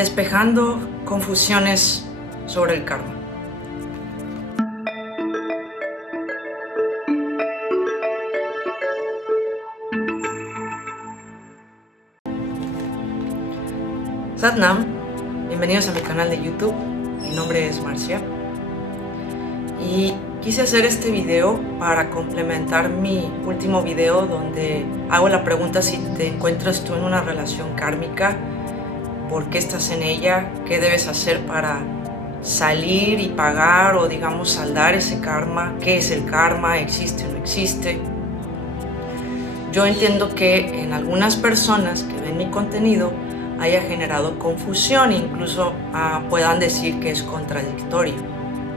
despejando confusiones sobre el karma. Satnam, bienvenidos a mi canal de YouTube. Mi nombre es Marcia y quise hacer este video para complementar mi último video donde hago la pregunta: si te encuentras tú en una relación kármica, ¿por qué estás en ella? ¿Qué debes hacer para salir y pagar o digamos saldar ese karma? ¿Qué es el karma? ¿Existe o no existe? Yo entiendo que en algunas personas que ven mi contenido haya generado confusión e incluso puedan decir que es contradictorio.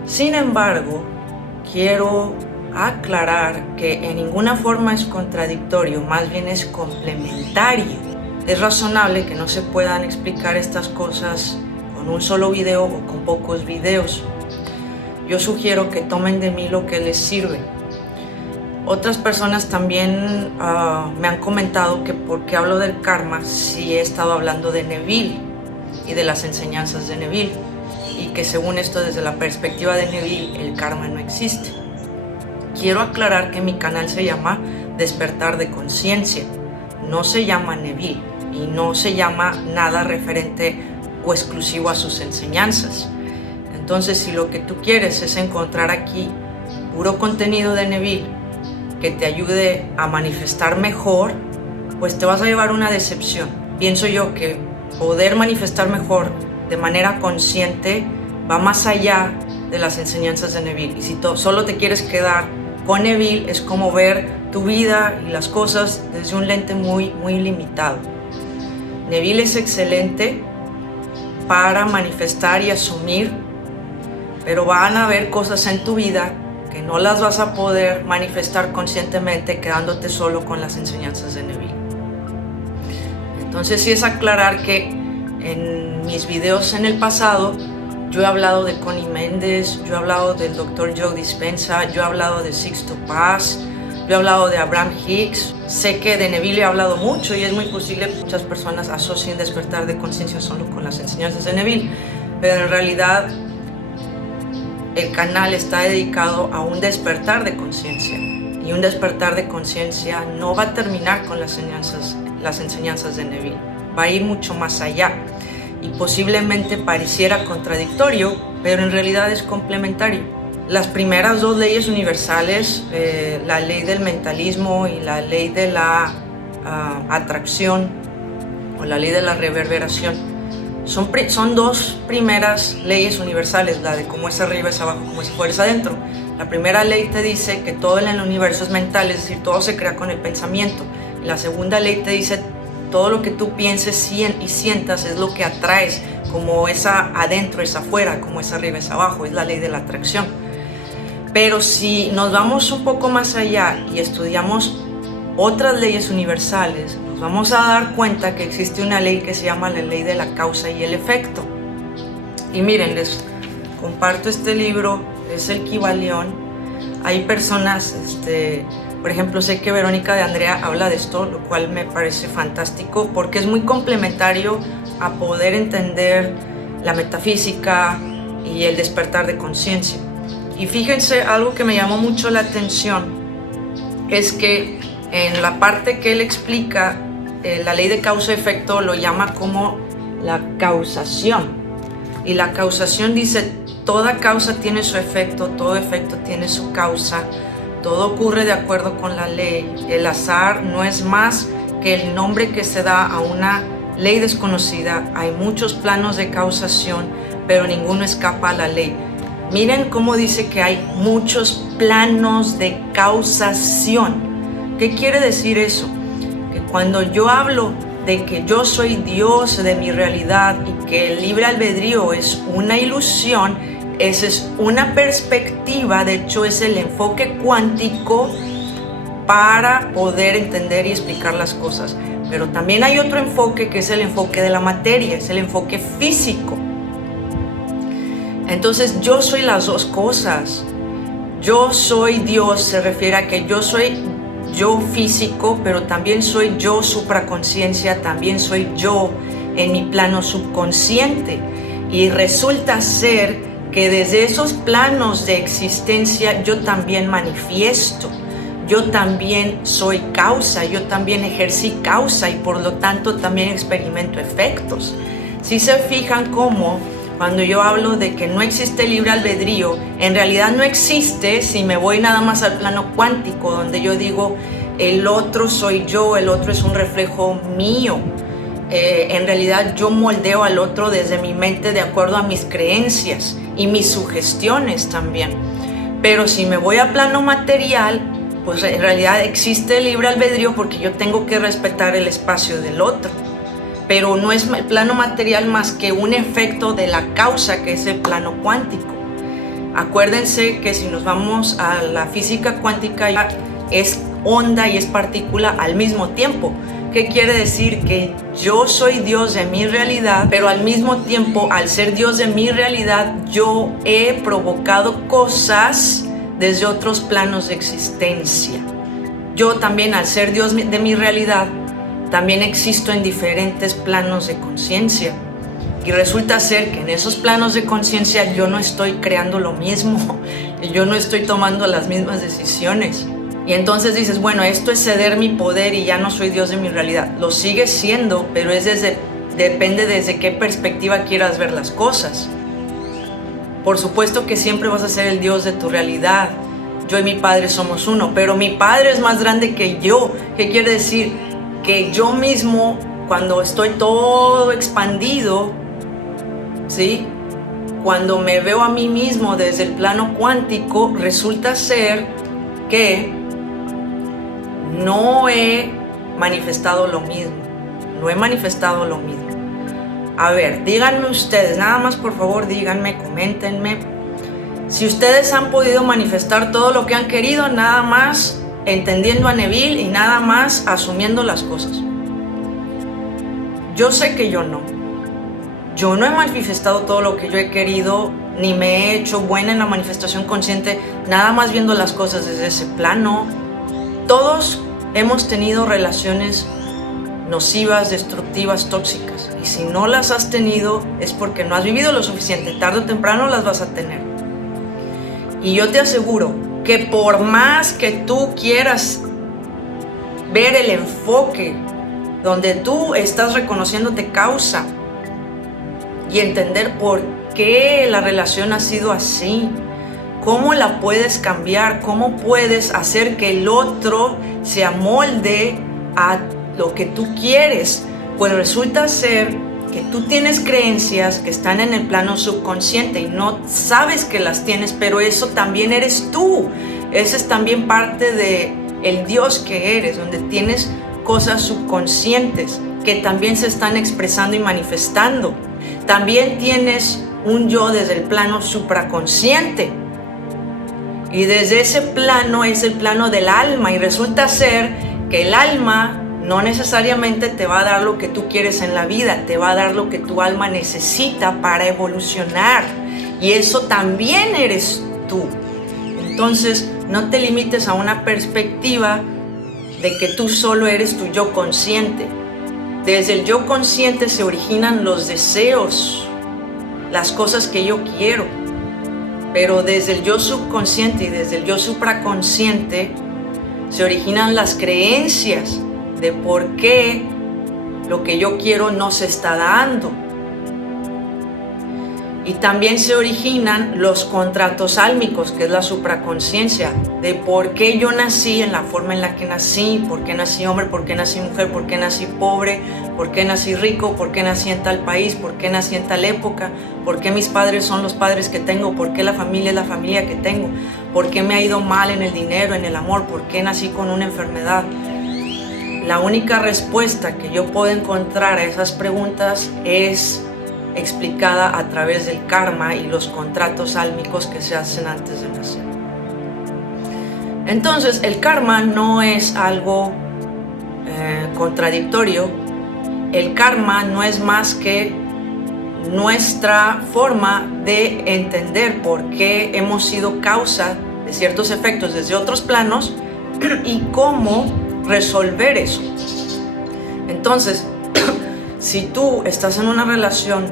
Sin embargo, quiero aclarar que en ninguna forma es contradictorio, más bien es complementario. Es razonable que no se puedan explicar estas cosas con un solo video o con pocos videos. Yo sugiero que tomen de mí lo que les sirve. Otras personas también me han comentado que por qué hablo del karma si he estado hablando de Neville y de las enseñanzas de Neville, y que según esto, desde la perspectiva de Neville, el karma no existe. Quiero aclarar que mi canal se llama Despertar de Conciencia, no se llama Neville y no se llama nada referente o exclusivo a sus enseñanzas. Entonces, si lo que tú quieres es encontrar aquí puro contenido de Neville que te ayude a manifestar mejor, pues te vas a llevar una decepción. Pienso yo que poder manifestar mejor de manera consciente va más allá de las enseñanzas de Neville. Y si solo te quieres quedar con Neville, es como ver tu vida y las cosas desde un lente muy limitado. Neville es excelente para manifestar y asumir, pero van a haber cosas en tu vida que no las vas a poder manifestar conscientemente quedándote solo con las enseñanzas de Neville. Entonces sí es aclarar que en mis videos en el pasado yo he hablado de Connie Méndez, yo he hablado del Dr. Joe Dispenza, yo he hablado de Sixto Paz, yo he hablado de Abraham Hicks. Sé que de Neville he hablado mucho y es muy posible que muchas personas asocien despertar de conciencia solo con las enseñanzas de Neville, pero en realidad el canal está dedicado a un despertar de conciencia, y un despertar de conciencia no va a terminar con las enseñanzas de Neville, va a ir mucho más allá y posiblemente pareciera contradictorio, pero en realidad es complementario. Las primeras dos leyes universales, la ley del mentalismo y la ley de la atracción o la ley de la reverberación, son dos primeras leyes universales, la de cómo es arriba es abajo, cómo es afuera es adentro. La primera ley te dice que todo en el universo es mental, es decir, todo se crea con el pensamiento. Y la segunda ley te dice todo lo que tú pienses y sientas es lo que atraes, como es adentro es afuera, como es arriba es abajo, es la ley de la atracción. Pero si nos vamos un poco más allá y estudiamos otras leyes universales, nos vamos a dar cuenta que existe una ley que se llama la ley de la causa y el efecto. Y miren, les comparto este libro, es el Kybalión. Hay personas, por ejemplo, sé que Verónica de Andrea habla de esto, lo cual me parece fantástico porque es muy complementario a poder entender la metafísica y el despertar de conciencia. Y fíjense, algo que me llamó mucho la atención es que en la parte que él explica la ley de causa-efecto lo llama como la causación. Y la causación dice: toda causa tiene su efecto, todo efecto tiene su causa, todo ocurre de acuerdo con la ley. El azar no es más que el nombre que se da a una ley desconocida. Hay muchos planos de causación, pero ninguno escapa a la ley. Miren cómo dice que hay muchos planos de causación. ¿Qué quiere decir eso? Que cuando yo hablo de que yo soy Dios de mi realidad y que el libre albedrío es una ilusión, esa es una perspectiva, de hecho es el enfoque cuántico para poder entender y explicar las cosas. Pero también hay otro enfoque que es el enfoque de la materia, es el enfoque físico. Entonces yo soy las dos cosas. Yo soy Dios, se refiere a que yo soy yo físico, pero también soy yo supraconciencia, también soy yo en mi plano subconsciente. Y resulta ser que desde esos planos de existencia yo también manifiesto. Yo también soy causa, yo también ejercí causa y por lo tanto también experimento efectos. Si se fijan cómo cuando yo hablo de que no existe libre albedrío, en realidad no existe si me voy nada más al plano cuántico, donde yo digo el otro soy yo, el otro es un reflejo mío. En realidad yo moldeo al otro desde mi mente de acuerdo a mis creencias y mis sugestiones también. Pero si me voy a plano material, pues en realidad existe el libre albedrío porque yo tengo que respetar el espacio del otro. Pero no es el plano material más que un efecto de la causa, que es el plano cuántico. Acuérdense que si nos vamos a la física cuántica, es onda y es partícula al mismo tiempo. ¿Qué quiere decir? Que yo soy Dios de mi realidad, pero al mismo tiempo, al ser Dios de mi realidad, yo he provocado cosas desde otros planos de existencia. Yo también, al ser Dios de mi realidad, también existo en diferentes planos de conciencia. Y resulta ser que en esos planos de conciencia yo no estoy creando lo mismo, yo no estoy tomando las mismas decisiones. Y entonces dices, bueno, esto es ceder mi poder y ya no soy Dios de mi realidad. Lo sigues siendo, pero depende desde qué perspectiva quieras ver las cosas. Por supuesto que siempre vas a ser el Dios de tu realidad. Yo y mi Padre somos uno, pero mi Padre es más grande que yo. ¿Qué quiere decir? Que yo mismo, cuando estoy todo expandido, ¿sí? Cuando me veo a mí mismo desde el plano cuántico, resulta ser que no he manifestado lo mismo. No he manifestado lo mismo. A ver, díganme ustedes, nada más por favor, díganme, coméntenme. Si ustedes han podido manifestar todo lo que han querido, nada más entendiendo a Neville y nada más asumiendo las cosas. Yo sé que yo no. Yo no he manifestado todo lo que yo he querido, ni me he hecho buena en la manifestación consciente, nada más viendo las cosas desde ese plano. Todos hemos tenido relaciones nocivas, destructivas, tóxicas. Y si no las has tenido, es porque no has vivido lo suficiente. Tarde o temprano las vas a tener. Y yo te aseguro que por más que tú quieras ver el enfoque donde tú estás reconociéndote causa y entender por qué la relación ha sido así, cómo la puedes cambiar, cómo puedes hacer que el otro se amolde a lo que tú quieres, pues resulta ser que tú tienes creencias que están en el plano subconsciente y no sabes que las tienes, pero eso también eres tú. Esa es también parte de el Dios que eres, donde tienes cosas subconscientes que también se están expresando y manifestando. También tienes un yo desde el plano supraconsciente. Y desde ese plano es el plano del alma, y resulta ser que el alma no necesariamente te va a dar lo que tú quieres en la vida, te va a dar lo que tu alma necesita para evolucionar. Y eso también eres tú. Entonces, no te limites a una perspectiva de que tú solo eres tu yo consciente. Desde el yo consciente se originan los deseos, las cosas que yo quiero. Pero desde el yo subconsciente y desde el yo supraconsciente se originan las creencias de por qué lo que yo quiero no se está dando. Y también se originan los contratos álmicos, que es la supraconsciencia, de por qué yo nací en la forma en la que nací, por qué nací hombre, por qué nací mujer, por qué nací pobre, por qué nací rico, por qué nací en tal país, por qué nací en tal época, por qué mis padres son los padres que tengo, por qué la familia es la familia que tengo, por qué me ha ido mal en el dinero, en el amor, por qué nací con una enfermedad. La única respuesta que yo puedo encontrar a esas preguntas es explicada a través del karma y los contratos álmicos que se hacen antes de nacer. Entonces, el karma no es algo contradictorio. El karma no es más que nuestra forma de entender por qué hemos sido causa de ciertos efectos desde otros planos y cómo resolver eso. Entonces, Si tú estás en una relación,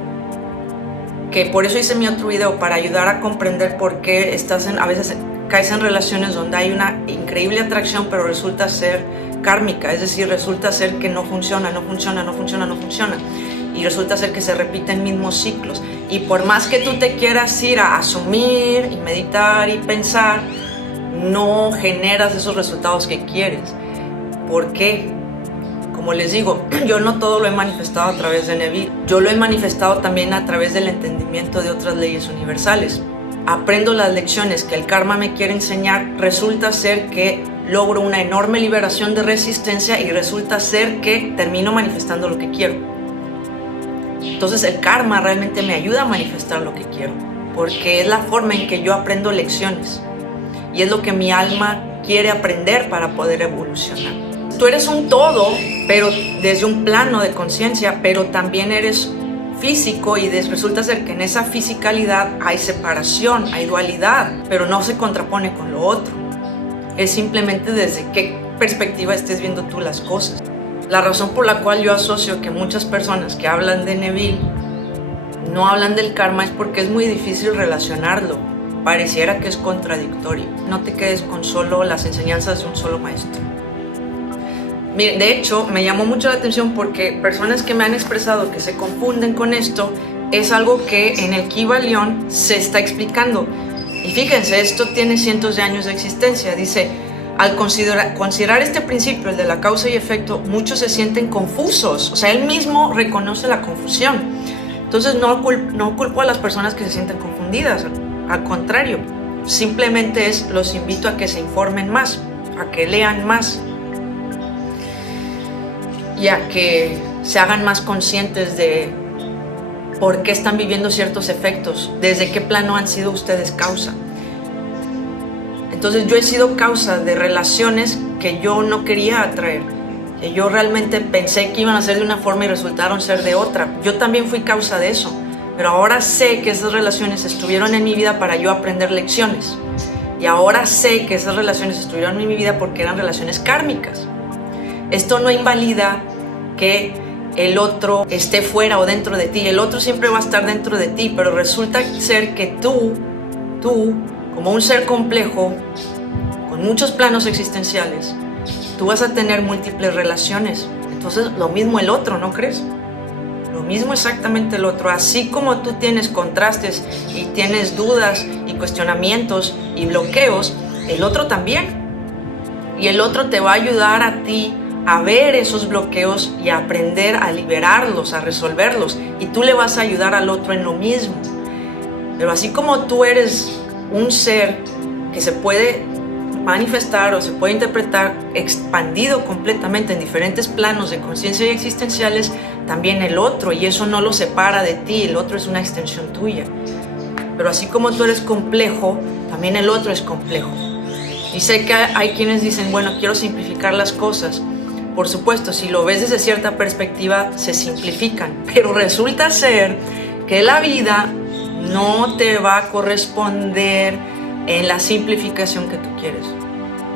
que por eso hice mi otro video, para ayudar a comprender por qué a veces caes en relaciones donde hay una increíble atracción, pero resulta ser kármica, es decir, resulta ser que no funciona, y resulta ser que se repiten mismos ciclos, y por más que tú te quieras ir a asumir y meditar y pensar, no generas esos resultados que quieres. ¿Por qué? Como les digo, yo no todo lo he manifestado a través de Neville, yo lo he manifestado también a través del entendimiento de otras leyes universales. Aprendo las lecciones que el karma me quiere enseñar, resulta ser que logro una enorme liberación de resistencia y resulta ser que termino manifestando lo que quiero. Entonces el karma realmente me ayuda a manifestar lo que quiero, porque es la forma en que yo aprendo lecciones y es lo que mi alma quiere aprender para poder evolucionar. Tú eres un todo, pero desde un plano de conciencia, pero también eres físico y resulta ser que en esa fisicalidad hay separación, hay dualidad, pero no se contrapone con lo otro. Es simplemente desde qué perspectiva estés viendo tú las cosas. La razón por la cual yo asocio que muchas personas que hablan de Neville no hablan del karma es porque es muy difícil relacionarlo. Pareciera que es contradictorio. No te quedes con solo las enseñanzas de un solo maestro. Miren, de hecho, me llamó mucho la atención porque personas que me han expresado que se confunden con esto, es algo que en el Kybalión se está explicando. Y fíjense, esto tiene cientos de años de existencia. Dice, al considerar este principio, el de la causa y efecto, muchos se sienten confusos. O sea, él mismo reconoce la confusión. Entonces no culpo a las personas que se sienten confundidas. Al contrario, simplemente los invito a que se informen más, a que lean más y a que se hagan más conscientes de por qué están viviendo ciertos efectos, desde qué plano han sido ustedes causa. Entonces yo he sido causa de relaciones que yo no quería atraer, que yo realmente pensé que iban a ser de una forma y resultaron ser de otra. Yo también fui causa de eso, pero ahora sé que esas relaciones estuvieron en mi vida para yo aprender lecciones. Y ahora sé que esas relaciones estuvieron en mi vida porque eran relaciones kármicas. Esto no invalida que el otro esté fuera o dentro de ti. El otro siempre va a estar dentro de ti, pero resulta ser que tú, como un ser complejo, con muchos planos existenciales, tú vas a tener múltiples relaciones. Entonces, lo mismo el otro, ¿no crees? Lo mismo exactamente el otro. Así como tú tienes contrastes y tienes dudas y cuestionamientos y bloqueos, el otro también. Y el otro te va a ayudar a ti a ver esos bloqueos y a aprender a liberarlos, a resolverlos. Y tú le vas a ayudar al otro en lo mismo. Pero así como tú eres un ser que se puede manifestar o se puede interpretar expandido completamente en diferentes planos de conciencia y existenciales, también el otro, y eso no lo separa de ti, el otro es una extensión tuya. Pero así como tú eres complejo, también el otro es complejo. Y sé que hay quienes dicen, bueno, quiero simplificar las cosas. Por supuesto, si lo ves desde cierta perspectiva, se simplifican, pero resulta ser que la vida no te va a corresponder en la simplificación que tú quieres.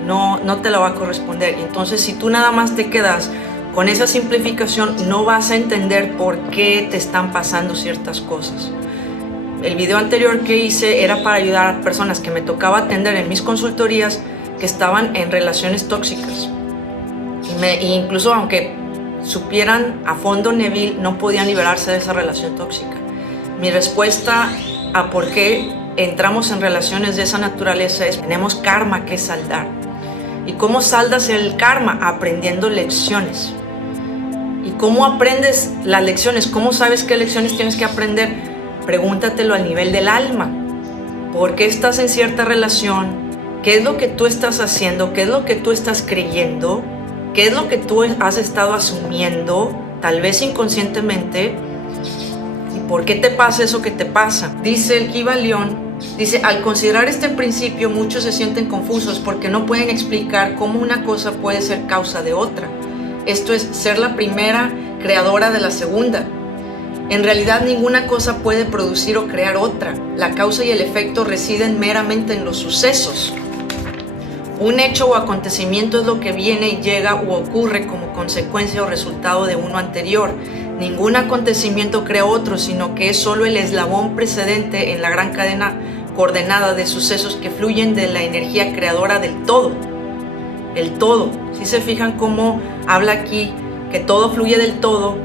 No te la va a corresponder. Entonces, si tú nada más te quedas con esa simplificación, no vas a entender por qué te están pasando ciertas cosas. El video anterior que hice era para ayudar a personas que me tocaba atender en mis consultorías que estaban en relaciones tóxicas. Y incluso aunque supieran a fondo Neville, no podían liberarse de esa relación tóxica. Mi respuesta a por qué entramos en relaciones de esa naturaleza es: tenemos karma que saldar. ¿Y cómo saldas el karma? Aprendiendo lecciones. ¿Y cómo aprendes las lecciones? ¿Cómo sabes qué lecciones tienes que aprender? Pregúntatelo al nivel del alma. ¿Por qué estás en cierta relación? ¿Qué es lo que tú estás haciendo? ¿Qué es lo que tú estás creyendo? ¿Qué es lo que tú has estado asumiendo, tal vez inconscientemente? ¿Y por qué te pasa eso que te pasa? Dice el Kybalión, dice, al considerar este principio, muchos se sienten confusos porque no pueden explicar cómo una cosa puede ser causa de otra. Esto es, ser la primera creadora de la segunda. En realidad, ninguna cosa puede producir o crear otra. La causa y el efecto residen meramente en los sucesos. Un hecho o acontecimiento es lo que viene y llega u ocurre como consecuencia o resultado de uno anterior. Ningún acontecimiento crea otro, sino que es solo el eslabón precedente en la gran cadena coordenada de sucesos que fluyen de la energía creadora del todo. El todo. Si se fijan cómo habla aquí, que todo fluye del todo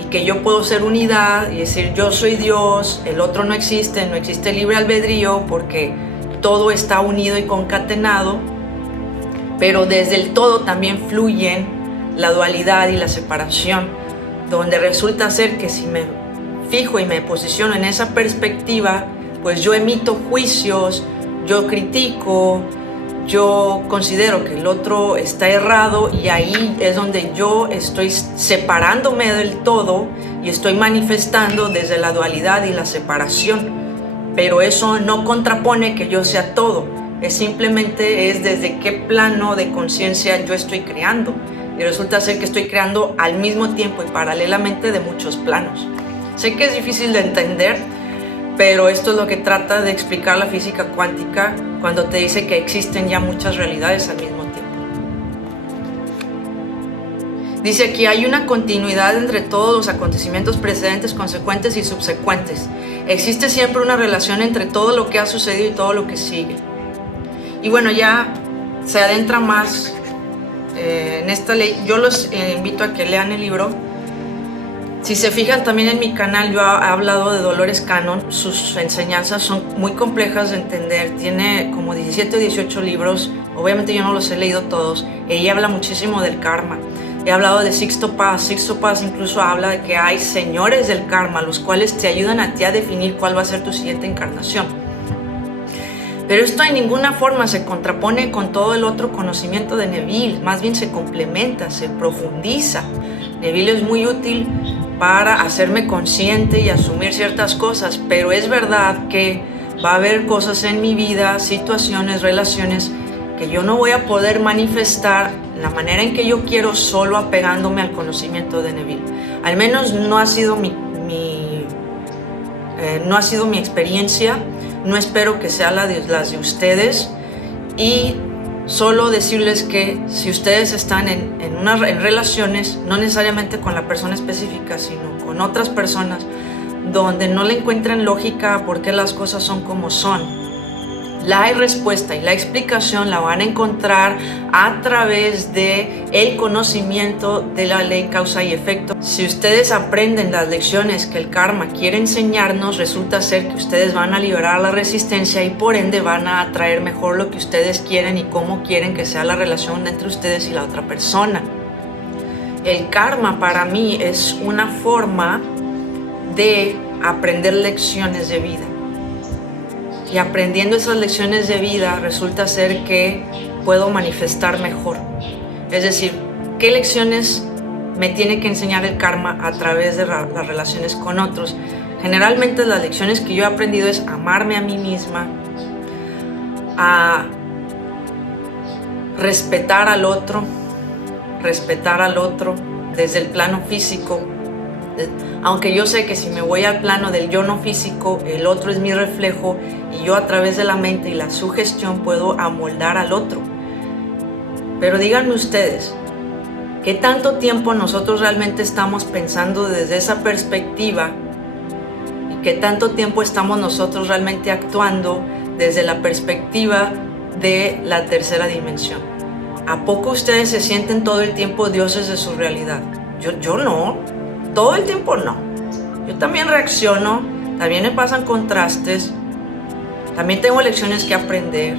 y que yo puedo ser unidad y decir yo soy Dios, el otro no existe libre albedrío porque todo está unido y concatenado, pero desde el todo también fluyen la dualidad y la separación, donde resulta ser que si me fijo y me posiciono en esa perspectiva, pues yo emito juicios, yo critico, yo considero que el otro está errado y ahí es donde yo estoy separándome del todo y estoy manifestando desde la dualidad y la separación. Pero eso no contrapone que yo sea todo, simplemente es desde qué plano de conciencia yo estoy creando. Y resulta ser que estoy creando al mismo tiempo y paralelamente de muchos planos. Sé que es difícil de entender, pero esto es lo que trata de explicar la física cuántica cuando te dice que existen ya muchas realidades al mismo tiempo. Dice aquí, hay una continuidad entre todos los acontecimientos precedentes, consecuentes y subsecuentes. Existe siempre una relación entre todo lo que ha sucedido y todo lo que sigue. Y bueno, ya se adentra más en esta ley. Yo los invito a que lean el libro. Si se fijan también en mi canal, yo he hablado de Dolores Cannon. Sus enseñanzas son muy complejas de entender. Tiene como 17 o 18 libros. Obviamente yo no los he leído todos. Ella habla muchísimo del karma. He hablado de Sixto Paz. Sixto Paz incluso habla de que hay señores del karma, los cuales te ayudan a ti a definir cuál va a ser tu siguiente encarnación. Pero esto en ninguna forma se contrapone con todo el otro conocimiento de Neville. Más bien se complementa, se profundiza. Neville es muy útil para hacerme consciente y asumir ciertas cosas, pero es verdad que va a haber cosas en mi vida, situaciones, relaciones que yo no voy a poder manifestar la manera en que yo quiero solo apegándome al conocimiento de Neville. Al menos no ha sido mi experiencia, no espero que sea las de ustedes, y solo decirles que si ustedes están en relaciones, no necesariamente con la persona específica, sino con otras personas, donde no le encuentran lógica a por qué las cosas son como son, la respuesta y la explicación la van a encontrar a través de el conocimiento de la ley causa y efecto. Si ustedes aprenden las lecciones que el karma quiere enseñarnos, resulta ser que ustedes van a liberar la resistencia y por ende van a atraer mejor lo que ustedes quieren y cómo quieren que sea la relación entre ustedes y la otra persona. El karma para mí es una forma de aprender lecciones de vida. Y aprendiendo esas lecciones de vida resulta ser que puedo manifestar mejor. Es decir, ¿qué lecciones me tiene que enseñar el karma a través de las relaciones con otros? Generalmente las lecciones que yo he aprendido es amarme a mí misma, a respetar al otro desde el plano físico. Aunque yo sé que si me voy al plano del yo no físico, el otro es mi reflejo y yo a través de la mente y la sugestión puedo amoldar al otro. Pero díganme ustedes, ¿qué tanto tiempo nosotros realmente estamos pensando desde esa perspectiva? ¿Y qué tanto tiempo estamos nosotros realmente actuando desde la perspectiva de la tercera dimensión? ¿A poco ustedes se sienten todo el tiempo dioses de su realidad? Yo no. Todo el tiempo no. Yo también reacciono, también me pasan contrastes, también tengo lecciones que aprender.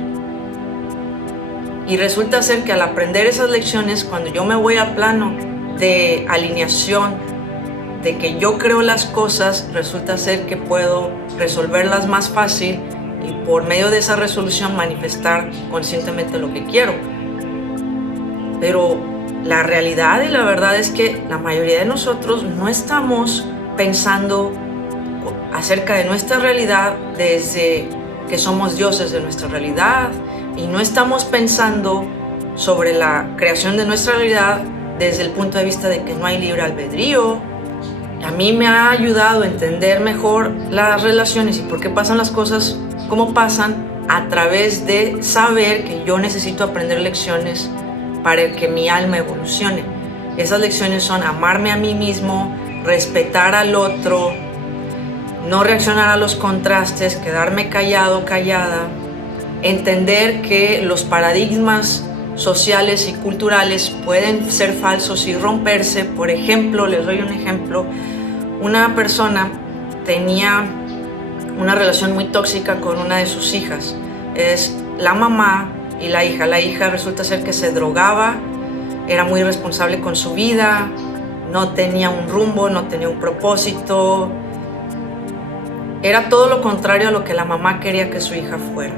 Y resulta ser que al aprender esas lecciones, cuando yo me voy al plano de alineación, de que yo creo las cosas, resulta ser que puedo resolverlas más fácil y por medio de esa resolución manifestar conscientemente lo que quiero. Pero la realidad y la verdad es que la mayoría de nosotros no estamos pensando acerca de nuestra realidad desde que somos dioses de nuestra realidad y no estamos pensando sobre la creación de nuestra realidad desde el punto de vista de que no hay libre albedrío. A mí me ha ayudado a entender mejor las relaciones y por qué pasan las cosas como pasan a través de saber que yo necesito aprender lecciones para que mi alma evolucione. Esas lecciones son amarme a mí mismo, respetar al otro, no reaccionar a los contrastes, quedarme callado, callada, entender que los paradigmas sociales y culturales pueden ser falsos y romperse. Por ejemplo, les doy un ejemplo, una persona tenía una relación muy tóxica con una de sus hijas, es la mamá y la hija resulta ser que se drogaba, era muy irresponsable con su vida, no tenía un rumbo, no tenía un propósito, era todo lo contrario a lo que la mamá quería que su hija fuera.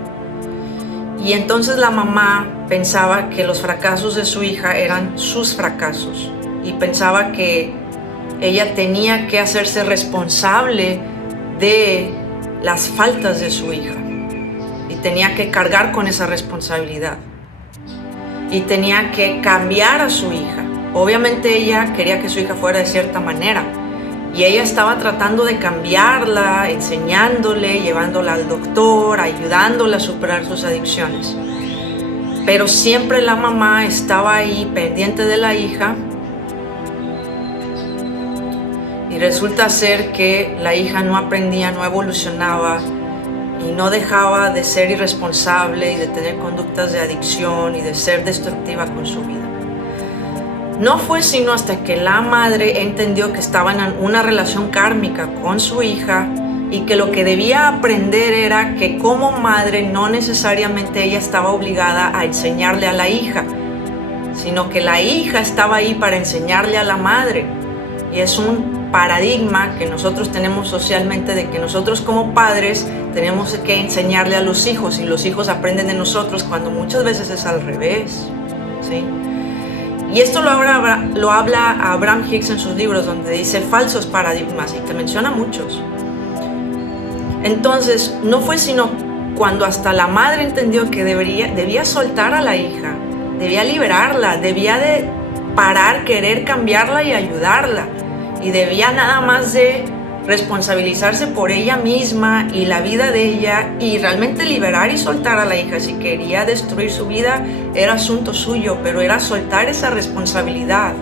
Y entonces la mamá pensaba que los fracasos de su hija eran sus fracasos y pensaba que ella tenía que hacerse responsable de las faltas de su hija y tenía que cargar con esa responsabilidad y tenía que cambiar a su hija. Obviamente ella quería que su hija fuera de cierta manera y ella estaba tratando de cambiarla, enseñándole, llevándola al doctor, ayudándola a superar sus adicciones. Pero siempre la mamá estaba ahí pendiente de la hija y resulta ser que la hija no aprendía, no evolucionaba y no dejaba de ser irresponsable y de tener conductas de adicción y de ser destructiva con su vida. No fue sino hasta que la madre entendió que estaba en una relación kármica con su hija y que lo que debía aprender era que como madre no necesariamente ella estaba obligada a enseñarle a la hija, sino que la hija estaba ahí para enseñarle a la madre. Y es un paradigma que nosotros tenemos socialmente de que nosotros como padres tenemos que enseñarle a los hijos y los hijos aprenden de nosotros cuando muchas veces es al revés, ¿sí? Y esto lo habla Abraham Hicks en sus libros, donde dice falsos paradigmas y te menciona muchos. Entonces, no fue sino cuando hasta la madre entendió que debía soltar a la hija, debía liberarla, debía de parar, querer cambiarla y ayudarla. Y debía nada más de responsabilizarse por ella misma y la vida de ella y realmente liberar y soltar a la hija. Si quería destruir su vida era asunto suyo, pero era soltar esa responsabilidad,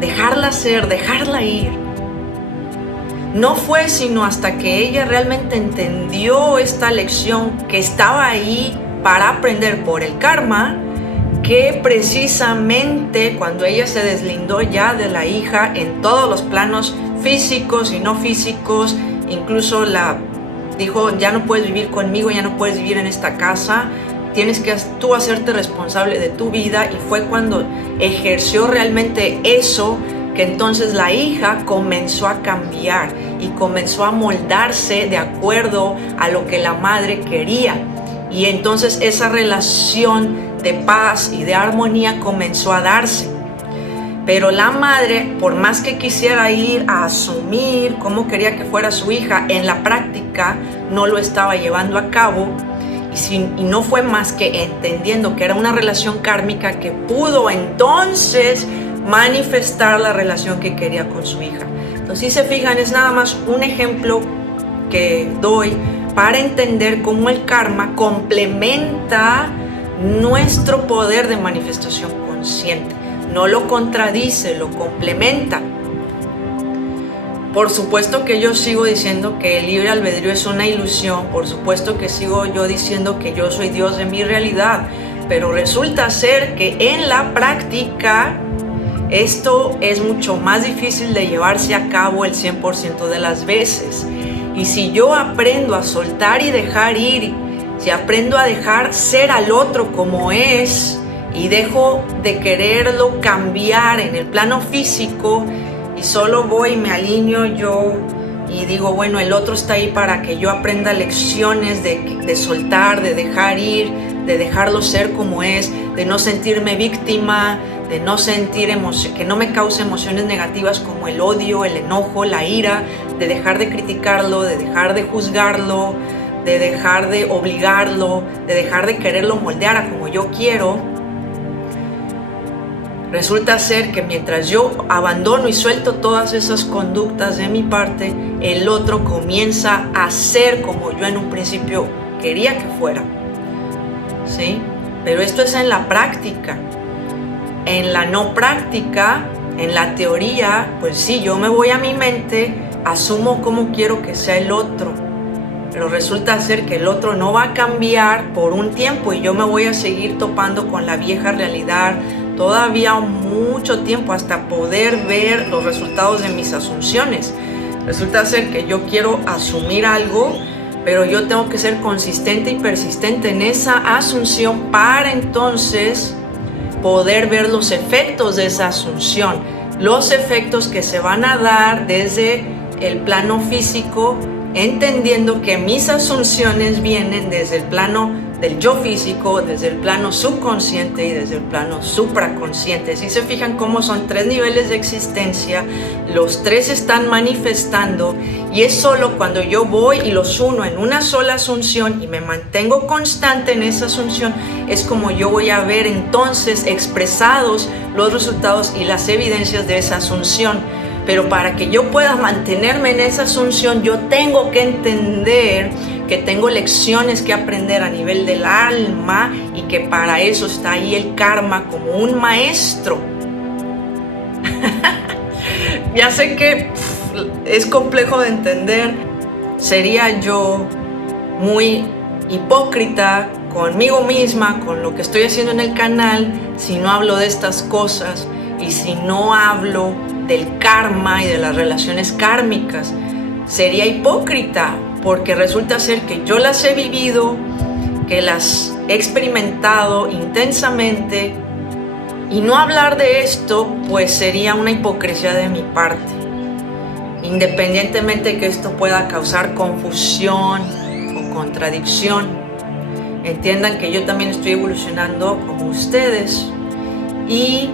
dejarla ser, dejarla ir. No fue sino hasta que ella realmente entendió esta lección que estaba ahí para aprender por el karma, que precisamente cuando ella se deslindó ya de la hija en todos los planos físicos y no físicos, incluso dijo, ya no puedes vivir conmigo, ya no puedes vivir en esta casa, tienes que tú hacerte responsable de tu vida. Y fue cuando ejerció realmente eso que entonces la hija comenzó a cambiar y comenzó a moldarse de acuerdo a lo que la madre quería. Y entonces esa relación de paz y de armonía comenzó a darse. Pero la madre, por más que quisiera ir a asumir cómo quería que fuera su hija, en la práctica no lo estaba llevando a cabo y no fue más que entendiendo que era una relación kármica que pudo entonces manifestar la relación que quería con su hija. Entonces, si se fijan, es nada más un ejemplo que doy para entender cómo el karma complementa nuestro poder de manifestación consciente. No lo contradice, lo complementa. Por supuesto que yo sigo diciendo que el libre albedrío es una ilusión, por supuesto que sigo yo diciendo que yo soy Dios de mi realidad, pero resulta ser que en la práctica esto es mucho más difícil de llevarse a cabo el 100% de las veces. Y si yo aprendo a soltar y dejar ir, si aprendo a dejar ser al otro como es y dejo de quererlo cambiar en el plano físico y solo voy y me alineo yo y digo, bueno, el otro está ahí para que yo aprenda lecciones de soltar, de dejar ir, de dejarlo ser como es, de no sentirme víctima, de no sentir que no me cause emociones negativas como el odio, el enojo, la ira, de dejar de criticarlo, de dejar de juzgarlo, de dejar de obligarlo, de dejar de quererlo moldear a como yo quiero. Resulta ser que mientras yo abandono y suelto todas esas conductas de mi parte, el otro comienza a ser como yo en un principio quería que fuera, ¿sí? Pero esto es en la práctica. En la no práctica, En la teoría, pues sí, yo me voy a mi mente, asumo cómo quiero que sea el otro, pero resulta ser que el otro no va a cambiar por un tiempo y yo me voy a seguir topando con la vieja realidad todavía mucho tiempo hasta poder ver los resultados de mis asunciones. Resulta ser que yo quiero asumir algo, pero yo tengo que ser consistente y persistente en esa asunción para entonces poder ver los efectos de esa asunción, los efectos que se van a dar desde el plano físico, entendiendo que mis asunciones vienen desde el plano del yo físico, desde el plano subconsciente y desde el plano supraconsciente. Si se fijan cómo son 3 niveles de existencia, los 3 están manifestando, y es solo cuando yo voy y los uno en una sola asunción y me mantengo constante en esa asunción, es como yo voy a ver entonces expresados los resultados y las evidencias de esa asunción. Pero para que yo pueda mantenerme en esa asunción, yo tengo que entender que tengo lecciones que aprender a nivel del alma y que para eso está ahí el karma como un maestro. Ya sé que es complejo de entender. Sería yo muy hipócrita conmigo misma, con lo que estoy haciendo en el canal, si no hablo de estas cosas y si no hablo del karma y de las relaciones kármicas. Sería hipócrita, porque resulta ser que yo las he vivido, que las he experimentado intensamente, y no hablar de esto pues sería una hipocresía de mi parte, independientemente que esto pueda causar confusión o contradicción. Entiendan que yo también estoy evolucionando como ustedes y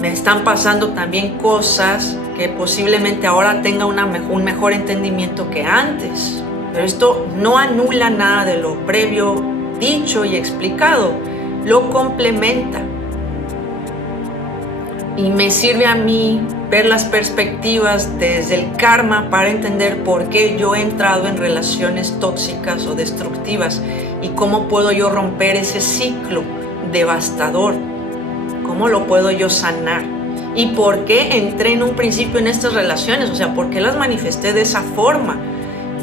me están pasando también cosas que posiblemente ahora tenga un mejor entendimiento que antes. Pero esto no anula nada de lo previo dicho y explicado, lo complementa. Y me sirve a mí ver las perspectivas desde el karma para entender por qué yo he entrado en relaciones tóxicas o destructivas y cómo puedo yo romper ese ciclo devastador. ¿Cómo lo puedo yo sanar? ¿Y por qué entré en un principio en estas relaciones? O sea, ¿por qué las manifesté de esa forma?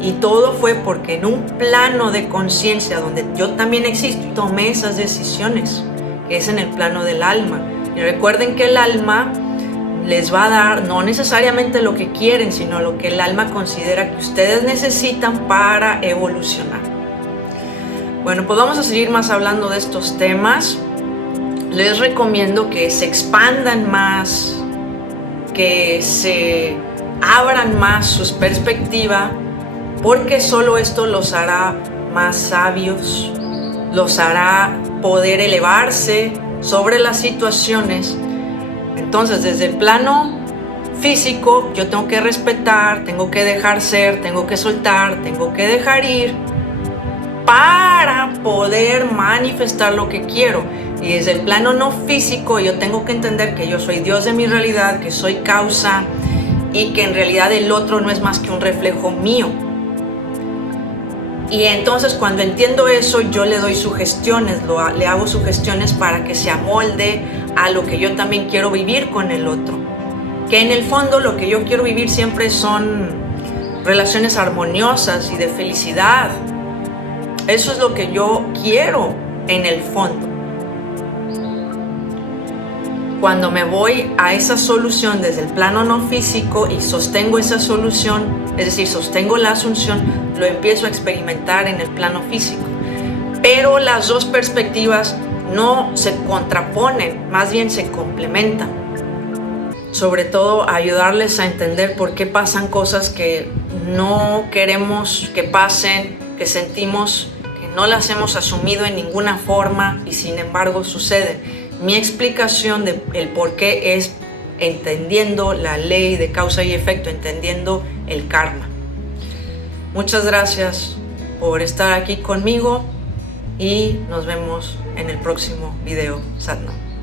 Y todo fue porque en un plano de conciencia donde yo también existo, tomé esas decisiones, que es en el plano del alma. Y recuerden que el alma les va a dar no necesariamente lo que quieren, sino lo que el alma considera que ustedes necesitan para evolucionar. Bueno, pues vamos a seguir más hablando de estos temas. Les recomiendo que se expandan más, que se abran más sus perspectivas, porque solo esto los hará más sabios, los hará poder elevarse sobre las situaciones. Entonces, desde el plano físico, yo tengo que respetar, tengo que dejar ser, tengo que soltar, tengo que dejar ir para poder manifestar lo que quiero. Y desde el plano no físico, yo tengo que entender que yo soy Dios de mi realidad, que soy causa y que en realidad el otro no es más que un reflejo mío. Y entonces cuando entiendo eso, yo le doy sugestiones, le hago sugestiones para que se amolde a lo que yo también quiero vivir con el otro. Que en el fondo lo que yo quiero vivir siempre son relaciones armoniosas y de felicidad. Eso es lo que yo quiero en el fondo. Cuando me voy a esa solución desde el plano no físico y sostengo esa solución, es decir, sostengo la asunción, lo empiezo a experimentar en el plano físico. Pero las dos perspectivas no se contraponen, más bien se complementan. Sobre todo ayudarles a entender por qué pasan cosas que no queremos que pasen, que sentimos que no las hemos asumido en ninguna forma y sin embargo suceden. Mi explicación de el por qué es entendiendo la ley de causa y efecto, entendiendo el karma. Muchas gracias por estar aquí conmigo y nos vemos en el próximo video. Sat Nam.